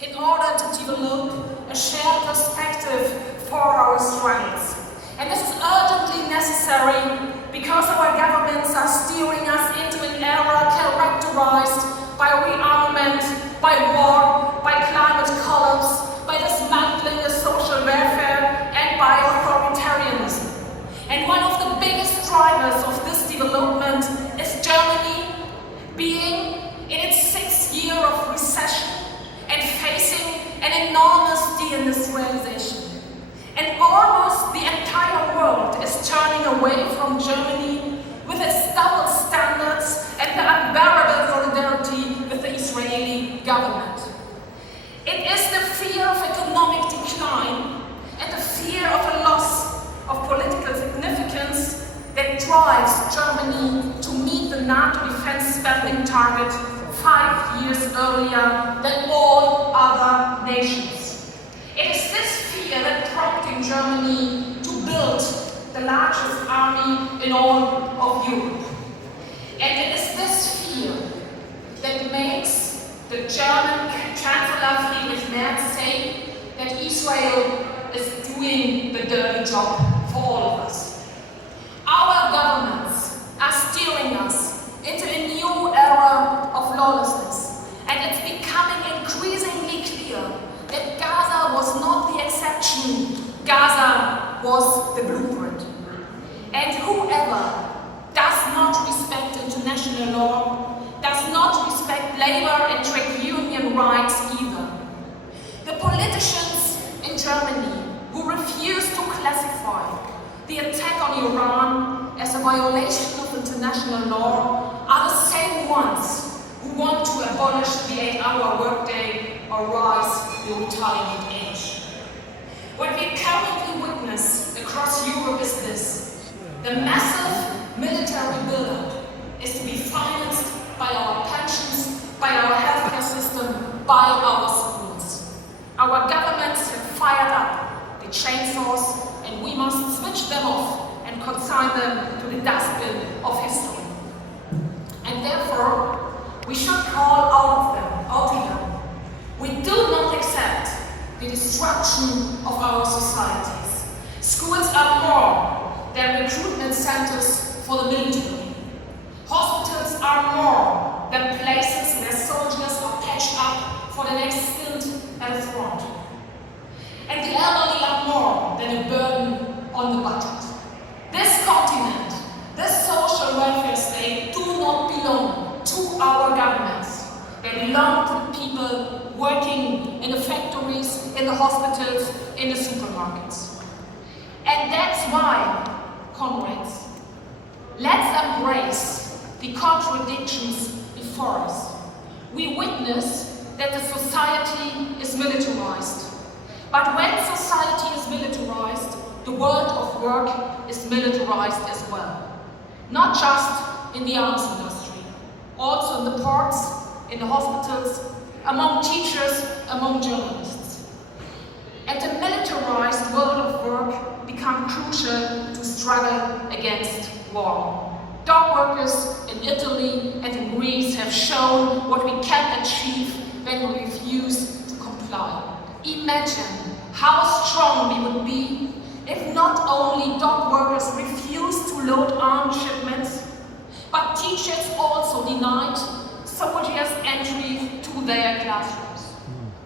in order to develop a shared perspective for our struggles. And this is urgently necessary because our governments are steering us into an era characterized by rearmament, by war, by climate collapse, by dismantling the social welfare, and by authoritarianism. And one of the biggest drivers of this development is Germany being in its 6th year of recession and facing an enormous deindustrialization. And almost the entire world is turning away from Germany with its double standards and the unbearable solidarity with the Israeli government. It is the fear of economic decline and the fear of a loss of political significance that drives Germany to meet the NATO defense spending target 5 years earlier than all other nations. It is this fear that prompting Germany to build the largest army in all of Europe. And it is this fear that makes the German Chancellor Friedrich Merz say that Israel is doing the dirty job for all of us. Our governments are steering us into a new era of lawlessness, and it's becoming increasingly clear that Gaza was not the exception, Gaza was the blueprint. And whoever does not respect international law does not respect labor and trade union rights either. The politicians in Germany who refuse to classify the attack on Iran as a violation of international law are the same ones who want to abolish the 8-hour workday or rise the retirement age. What we currently witness across Europe is this: the massive military buildup is to be financed by our pensions, by our healthcare system, by our schools. Our governments have fired up the chainsaws, and we must switch them off and consign them to the dustbin of history. And therefore, we should call out to them. We do not accept the destruction of our societies. Schools are more than recruitment centers for the military. Hospitals are more than places where soldiers are patched up for the next stint at the front. And the elderly are more than a burden on the budget. This continent, this social welfare state do not belong to our governments. They belong to the people working in the factories, in the hospitals, in the supermarkets. And that's why, comrades, let's embrace the contradictions before us. We witness that the society is militarized. But when society is militarized, the world of work is militarized as well. Not just in the arms industry, also in the ports, in the hospitals, among teachers, among journalists. And the militarized world of work become crucial to struggle against war. Dock workers in Italy and in Greece have shown what we can achieve when we refuse to comply. Imagine how strong we would be if not only dock workers refused to load armed shipments, but teachers also denied soldiers entry to their classrooms.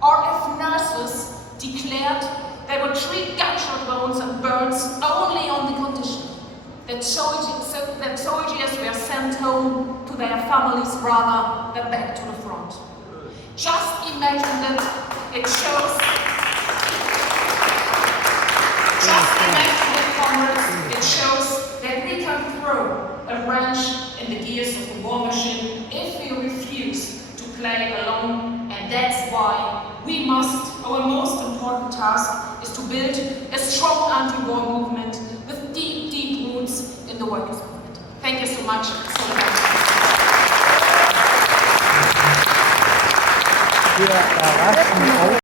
Or if nurses declared they would treat gunshot wounds and burns only on the condition that soldiers were sent home to their families rather than back to the front. Just imagine that it shows. Just imagine that, comrades, it shows that we can throw a wrench in the gears of the war machine if we refuse to play along, and that's why our most important task is to build a strong anti-war movement with deep, deep roots in the workers' movement. Thank you so much.